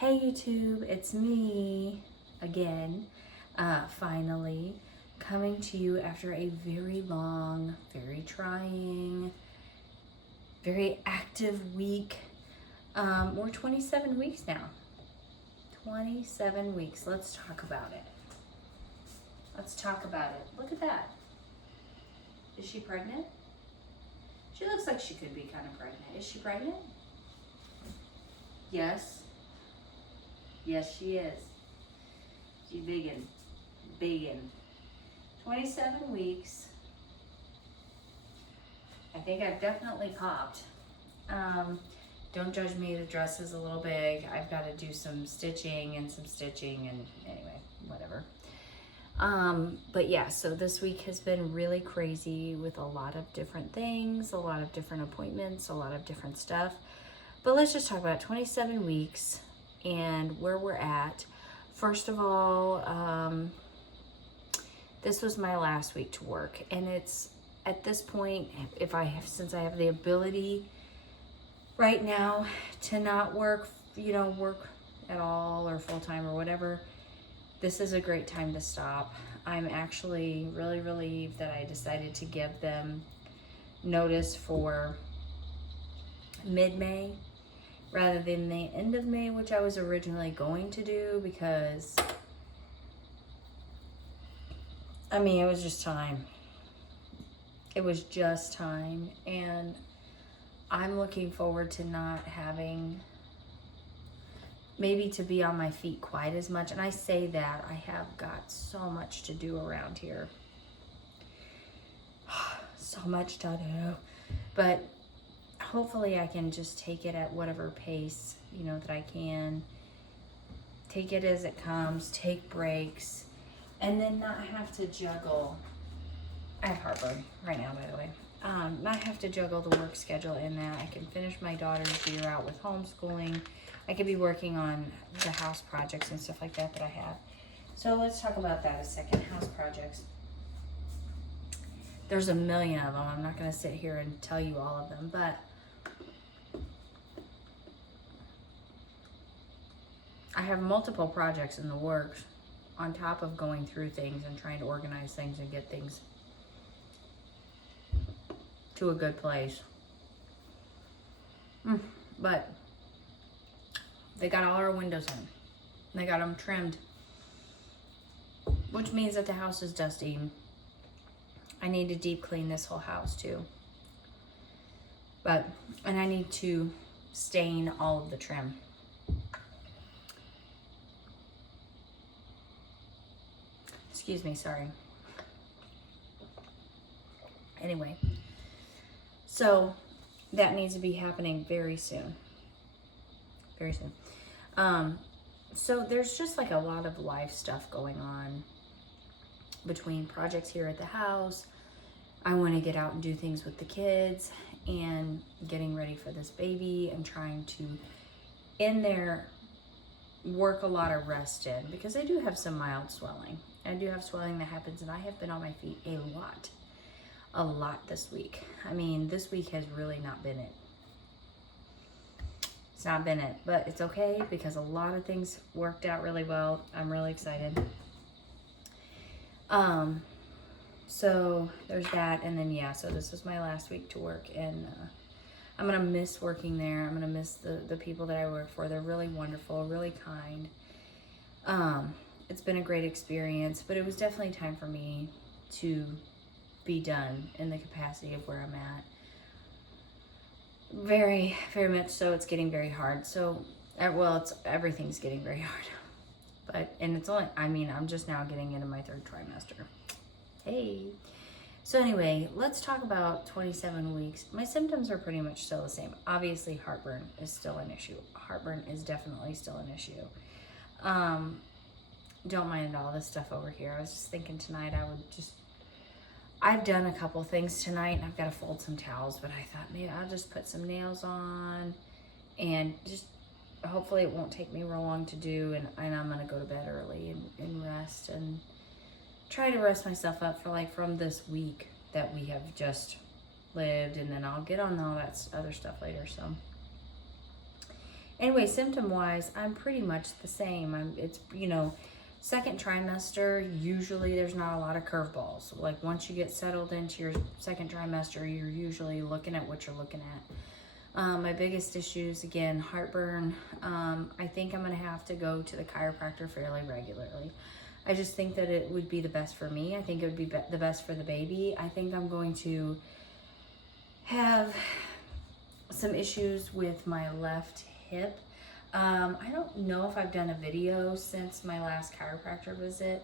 Hey YouTube, it's me again, finally coming to you after a very long, very trying, very active week. We're 27 weeks now. 27 weeks. Let's talk about it. Let's talk about it. Look at that. Is she pregnant? She looks like she could be kind of pregnant. Is she pregnant? Yes. Yes, she is. She's biggin. 27 weeks. I think I've definitely popped. Don't judge me, the dress is a little big. I've got to do some stitching and anyway, whatever. But yeah, so this week has been really crazy with a lot of different things, a lot of different appointments, a lot of different stuff. But let's just talk about 27 weeks and where we're at. First of all, this was my last week to work, and it's at this point, since I have the ability right now to not work, work at all or full-time or whatever, this is a great time to stop. I'm actually really relieved that I decided to give them notice for mid-May rather than the end of May, which I was originally going to do, because it was just time. It was just time, and I'm looking forward to not having maybe to be on my feet quite as much. And I say that, I have got so much to do around here. So much to do. But hopefully I can just take it at whatever pace, that I can. Take it as it comes, take breaks, and then not have to juggle. I have heartburn right now, by the way. Not have to juggle the work schedule in that. I can finish my daughter's year out with homeschooling. I could be working on the house projects and stuff like that I have. So let's talk about that a second. House projects. There's a million of them. I'm not going to sit here and tell you all of them, but I have multiple projects in the works on top of going through things and trying to organize things and get things to a good place. But they got all our windows in. They got them trimmed, which means that the house is dusty. I need to deep clean this whole house too. And I need to stain all of the trim. Excuse me, sorry. Anyway, so that needs to be happening very soon. Very soon. So there's just like a lot of life stuff going on between projects here at the house. I want to get out and do things with the kids and getting ready for this baby and trying to, in there, work a lot of rest in, because I do have some mild swelling. I do have swelling that happens, and I have been on my feet a lot this week. This week has really not been it. It's not been it, but it's okay because a lot of things worked out really well. I'm really excited. So there's that, and then so this is my last week to work, and I'm gonna miss working there. I'm gonna miss the people that I work for. They're really wonderful, really kind. It's been a great experience, but it was definitely time for me to be done in the capacity of where I'm at. Very, very much so. It's getting very hard. So, everything's getting very hard. And it's only, I'm just now getting into my third trimester. Hey. So anyway, let's talk about 27 weeks. My symptoms are pretty much still the same. Obviously, heartburn is still an issue. Heartburn is definitely still an issue. Don't mind all this stuff over here. I was just thinking tonight I've done a couple things tonight, and I've got to fold some towels, but I thought maybe I'll just put some nails on and just hopefully it won't take me real long to do, and I'm going to go to bed early and rest and try to rest myself up from this week that we have just lived, and then I'll get on all that other stuff later. So Anyway, symptom-wise, I'm pretty much the same. It's, you know, second trimester, usually there's not a lot of curveballs. Like once you get settled into your second trimester, you're usually looking at what you're looking at. My biggest issues, again, heartburn. I think I'm gonna have to go to the chiropractor fairly regularly. I just think that it would be the best for me. I think it would be the best for the baby. I think I'm going to have some issues with my left hip. I don't know if I've done a video since my last chiropractor visit.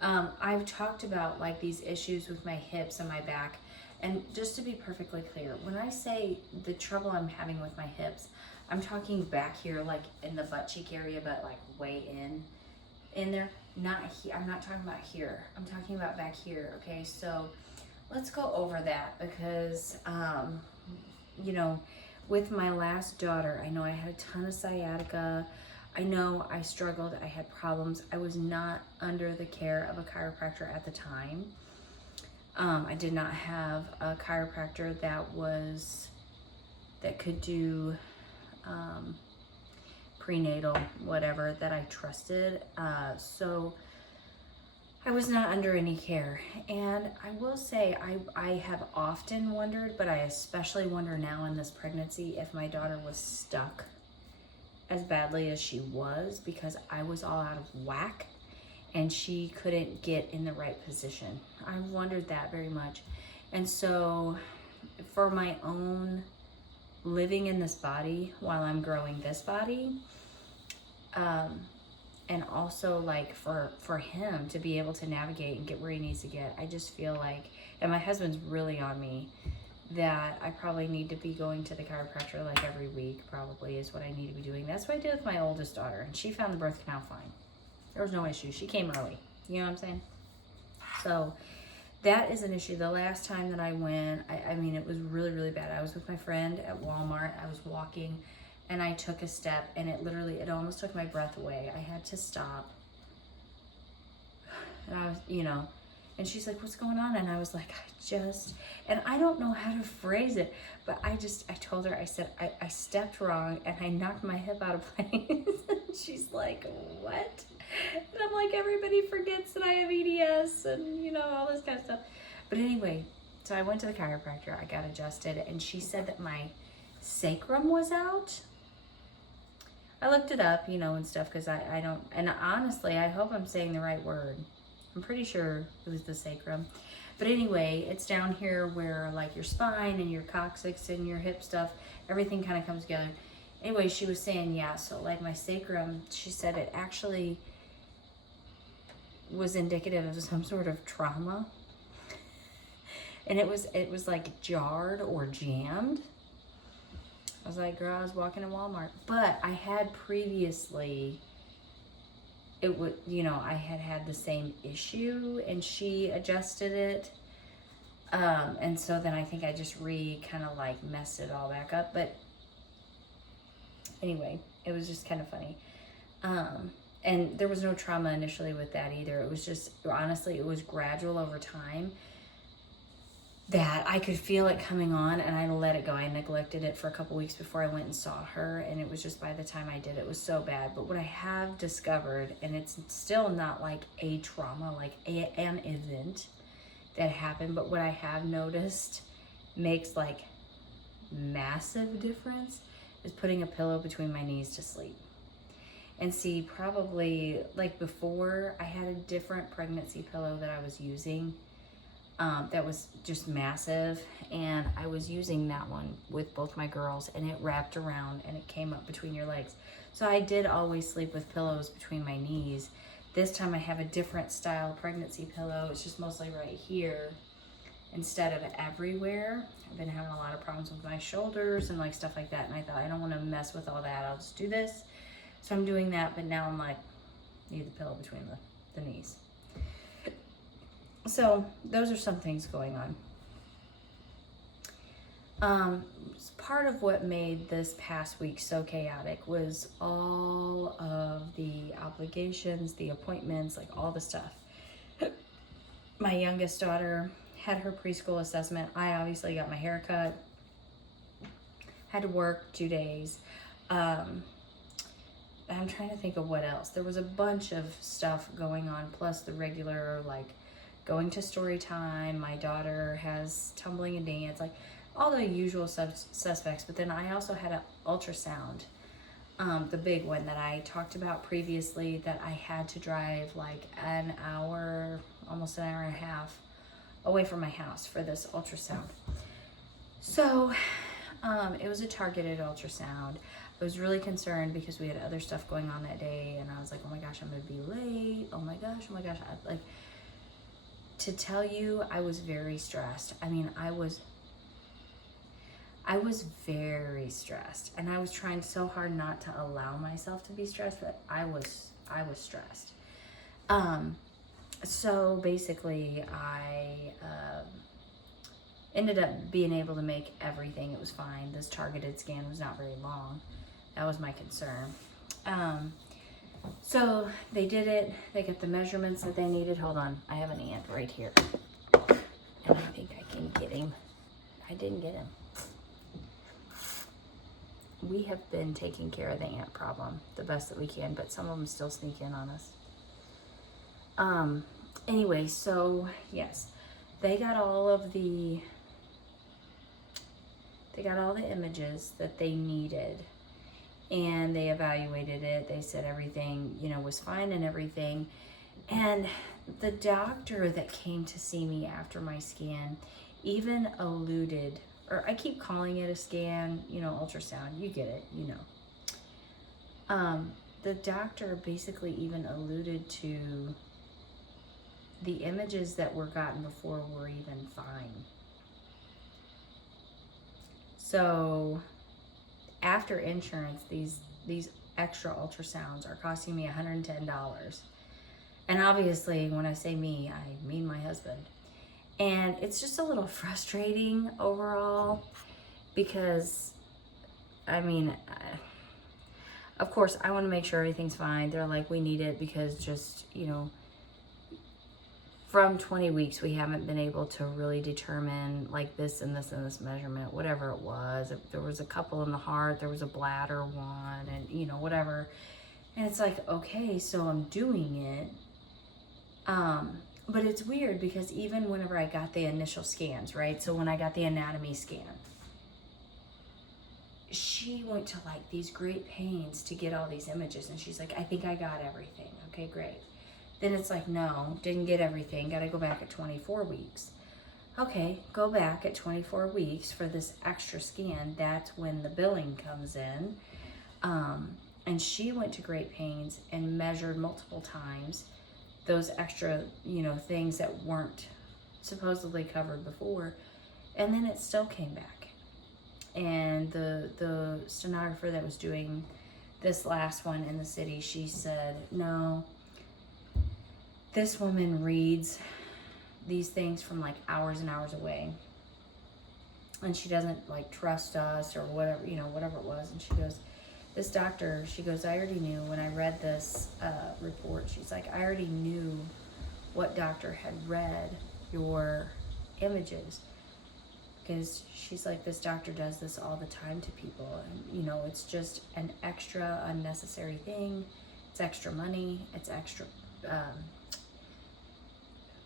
I've talked about like these issues with my hips and my back. And just to be perfectly clear, when I say the trouble I'm having with my hips, I'm talking back here, like in the butt cheek area, but like way in there. Not here. I'm not talking about here. I'm talking about back here. Okay, so let's go over that because, you know, with my last daughter, I know I had a ton of sciatica. I know I struggled. I had problems. I was not under the care of a chiropractor at the time. I did not have a chiropractor that could do prenatal, whatever, that I trusted. So I was not under any care. And I will say, I have often wondered, but I especially wonder now in this pregnancy, if my daughter was stuck as badly as she was, because I was all out of whack and she couldn't get in the right position. I wondered that very much. And so for my own living in this body while I'm growing this body, and also like for him to be able to navigate and get where he needs to get, I just feel like, and my husband's really on me, that I probably need to be going to the chiropractor like every week, probably is what I need to be doing. That's what I did with my oldest daughter, and she found the birth canal fine. There was no issue. She came early. You know what I'm saying? So that is an issue. The last time that I went, I mean, it was really, really bad. I was with my friend at Walmart. I was walking and I took a step and it almost took my breath away. I had to stop. And I was, you know, and she's like, what's going on? And I was like, and I don't know how to phrase it, but I told her, I said, I stepped wrong and I knocked my hip out of place. And she's like, what? And I'm like, everybody forgets that I have EDS and, you know, all this kind of stuff. But anyway, so I went to the chiropractor, I got adjusted, and she said that my sacrum was out. I looked it up, you know, and stuff, because I don't, and honestly, I hope I'm saying the right word. I'm pretty sure it was the sacrum. But anyway, it's down here where like your spine and your coccyx and your hip stuff, everything kind of comes together. Anyway, she was saying, yeah, so like my sacrum, she said it actually was indicative of some sort of trauma. And it was like jarred or jammed. I was like, girl, I was walking in Walmart. But I had previously, I had the same issue and she adjusted it. And so then I think I just kind of like messed it all back up. But anyway, it was just kind of funny. And there was no trauma initially with that either. It was just, honestly, it was gradual over time that I could feel it coming on and I let it go. I neglected it for a couple weeks before I went and saw her. And it was just by the time I did, it was so bad. But what I have discovered, and it's still not like a trauma, like an event that happened, but what I have noticed makes like massive difference is putting a pillow between my knees to sleep. And see, probably like before, I had a different pregnancy pillow that I was using that was just massive, and I was using that one with both my girls, and it wrapped around and it came up between your legs. So I did always sleep with pillows between my knees. This time I have a different style pregnancy pillow. It's just mostly right here instead of everywhere. I've been having a lot of problems with my shoulders and like stuff like that, and I thought, I don't want to mess with all that. I'll just do this. So I'm doing that, but now I'm like, need the pillow between the knees. So those are some things going on. Part of what made this past week so chaotic was all of the obligations, the appointments, like all the stuff. My youngest daughter had her preschool assessment. I obviously got my hair cut, had to work 2 days. I'm trying to think of what else. There was a bunch of stuff going on, plus the regular, like, going to story time. My daughter has tumbling and dance, like all the usual suspects. But then I also had an ultrasound, the big one that I talked about previously, that I had to drive like an hour, almost an hour and a half away from my house for this ultrasound. So it was a targeted ultrasound. I was really concerned because we had other stuff going on that day, and I was like, oh my gosh, I'm gonna be late. Oh my gosh. Like, to tell you, I was very stressed. I mean, I was very stressed, and I was trying so hard not to allow myself to be stressed, but I was stressed. So basically I ended up being able to make everything. It was fine. This targeted scan was not very long. That was my concern. So they did it. They got the measurements that they needed. Hold on. I have an ant right here. And I think I can get him. I didn't get him. We have been taking care of the ant problem the best that we can, but some of them still sneak in on us. Anyway, so yes, they got all the images that they needed, and they evaluated it. They said everything, was fine and everything. And the doctor that came to see me after my scan even alluded, or I keep calling it a scan, ultrasound, you get it, the doctor basically even alluded to the images that were gotten before were even fine. So after insurance, these extra ultrasounds are costing me $110. And obviously, when I say me, I mean my husband. And it's just a little frustrating overall because, of course, I want to make sure everything's fine. They're like, we need it because just, from 20 weeks, we haven't been able to really determine like this and this and this measurement, whatever it was. If there was a couple in the heart, there was a bladder one, and whatever. And it's like, okay, so I'm doing it. But it's weird because even whenever I got the initial scans, right? So when I got the anatomy scan, she went to like these great pains to get all these images. And she's like, I think I got everything. Okay, great. Then it's like, no, didn't get everything. Got to go back at 24 weeks. Okay, go back at 24 weeks for this extra scan. That's when the billing comes in. And she went to great pains and measured multiple times those extra, things that weren't supposedly covered before. And then it still came back. And the stenographer that was doing this last one in the city, she said, no, this woman reads these things from like hours and hours away. And she doesn't like trust us or whatever, whatever it was. And she goes, this doctor, she goes, I already knew when I read this report. She's like, I already knew what doctor had read your images. Because she's like, this doctor does this all the time to people. And, it's just an extra unnecessary thing. It's extra money. It's extra,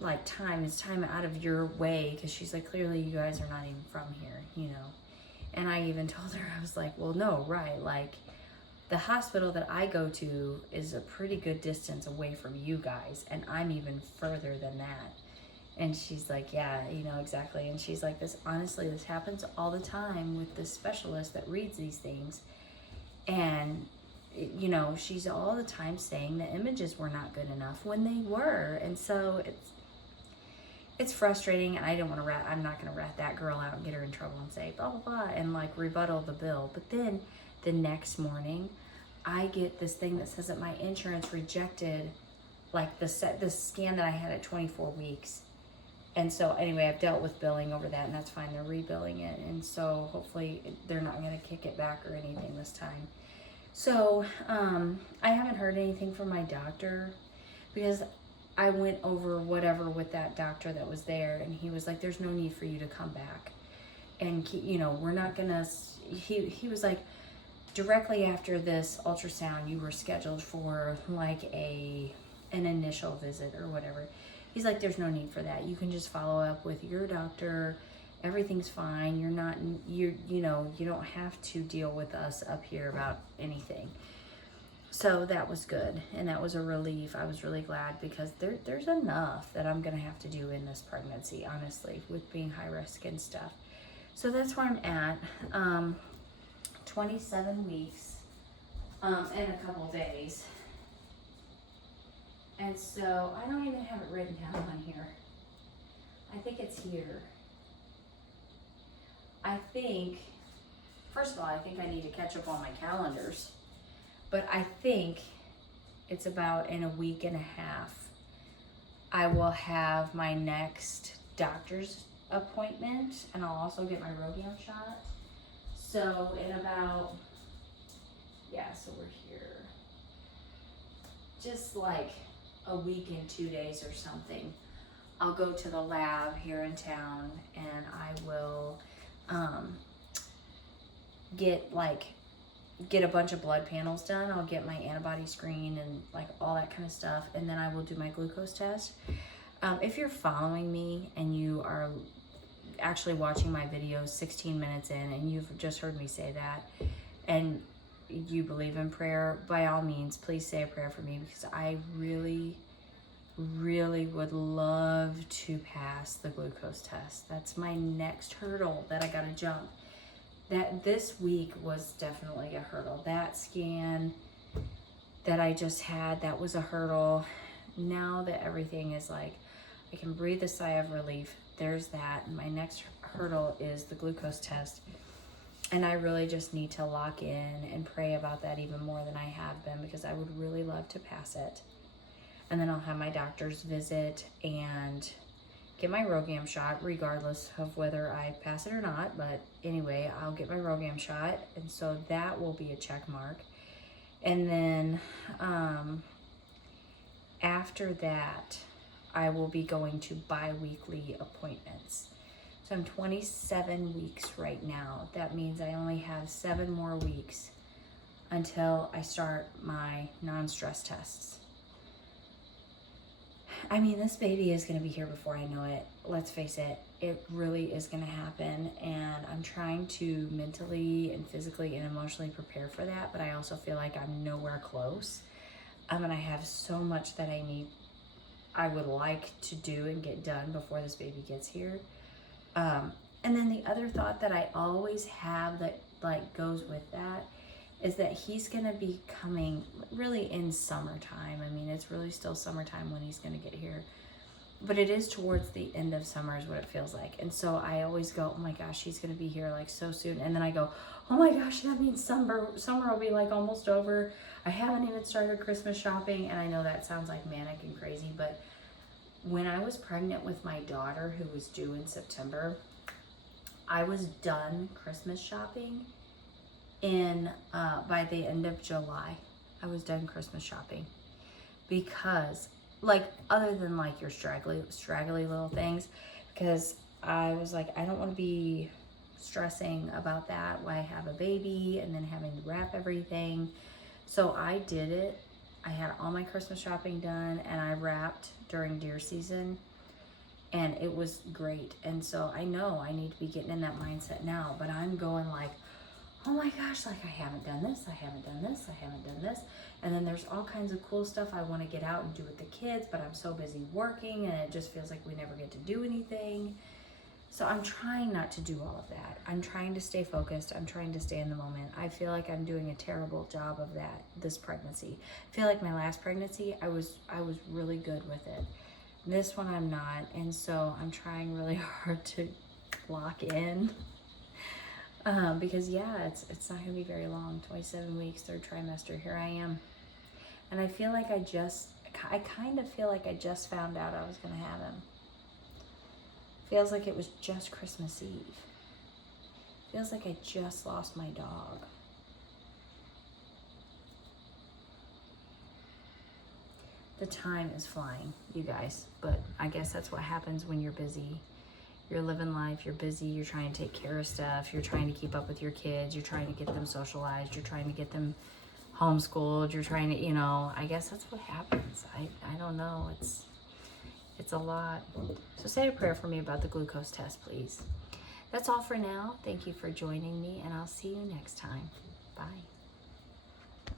like time. It's time out of your way. Because she's like, clearly you guys are not even from here, And I even told her, I was like, well, no, right. Like, the hospital that I go to is a pretty good distance away from you guys, and I'm even further than that. And she's like, yeah, exactly. And she's like, this happens all the time with this specialist that reads these things. And, she's all the time saying the images were not good enough when they were. And so it's frustrating, and I'm not going to rat that girl out and get her in trouble and say blah, blah, blah, and like rebuttal the bill. But then the next morning, I get this thing that says that my insurance rejected like the scan that I had at 24 weeks. And so anyway, I've dealt with billing over that, and that's fine. They're rebilling it. And so hopefully they're not going to kick it back or anything this time. So I haven't heard anything from my doctor because I went over whatever with that doctor that was there, and he was like, there's no need for you to come back. And, we're not going to, he was like, directly after this ultrasound, you were scheduled for like an initial visit or whatever. He's like, there's no need for that. You can just follow up with your doctor. Everything's fine. You don't have to deal with us up here about anything. So that was good, and that was a relief. I was really glad, because there's enough that I'm gonna have to do in this pregnancy, honestly, with being high risk and stuff. So that's where I'm at. 27 weeks in a couple days. And so I don't even have it written down on here. I think it's here. I think, first of all, I think I need to catch up on my calendars. But I think it's about in a week and a half, I will have my next doctor's appointment, and I'll also get my Rogaine shot. So in about, so we're here. Just like a week and 2 days or something, I'll go to the lab here in town, and I will get a bunch of blood panels done. I'll get my antibody screen and like all that kind of stuff, and then I will do my glucose test. If you're following me and you are actually watching my videos 16 minutes in and you've just heard me say that and you believe in prayer, by all means, please say a prayer for me, because I really, really would love to pass the glucose test. That's my next hurdle that I gotta jump. That this week was definitely a hurdle. That scan that I just had, that was a hurdle. Now that everything is like, I can breathe a sigh of relief, there's that. And my next hurdle is the glucose test. And I really just need to lock in and pray about that even more than I have been, because I would really love to pass it. And then I'll have my doctor's visit and get my Rogaine shot, regardless of whether I pass it or not. But anyway, I'll get my Rogaine shot, and so that will be a check mark. And then after that, I will be going to bi-weekly appointments. So I'm 27 weeks right now. That means I only have 7 more weeks until I start my non-stress tests. I mean, this baby is going to be here before I know it. Let's face it, it really is going to happen. And I'm trying to mentally and physically and emotionally prepare for that. But I also feel like I'm nowhere close. And I have so much that I would like to do and get done before this baby gets here. And then the other thought that I always have that like goes with that is that he's gonna be coming really in summertime. I mean, it's really still summertime when he's gonna get here, but it is towards the end of summer is what it feels like. And so I always go, oh my gosh, he's gonna be here like so soon. And then I go, oh my gosh, that means summer will be like almost over. I haven't even started Christmas shopping. And I know that sounds like manic and crazy, but when I was pregnant with my daughter, who was due in September, I was done Christmas shopping by the end of July. I was done Christmas shopping, because like, other than like your straggly little things, because I was like, I don't want to be stressing about that while I have a baby and then having to wrap everything. So I did it. I had all my Christmas shopping done, and I wrapped during deer season, and it was great. And so I know I need to be getting in that mindset now, but I'm going like, oh my gosh, like I haven't done this, I haven't done this, I haven't done this. And then there's all kinds of cool stuff I want to get out and do with the kids, but I'm so busy working, and it just feels like we never get to do anything. So I'm trying not to do all of that. I'm trying to stay focused. I'm trying to stay in the moment. I feel like I'm doing a terrible job of that this pregnancy. I feel like my last pregnancy, I was really good with it. This one I'm not, and so I'm trying really hard to lock in. Because it's not gonna be very long. 27 weeks, 3rd trimester, here I am. And I feel like I kind of feel like I just found out I was gonna have him. Feels like it was just Christmas Eve. Feels like I just lost my dog. The time is flying, you guys, but I guess that's what happens when you're busy You're living life, you're busy, you're trying to take care of stuff, you're trying to keep up with your kids, you're trying to get them socialized, you're trying to get them homeschooled, you're trying to, you know, I guess that's what happens. I don't know, it's a lot. So say a prayer for me about the glucose test, please. That's all for now. Thank you for joining me, and I'll see you next time. Bye.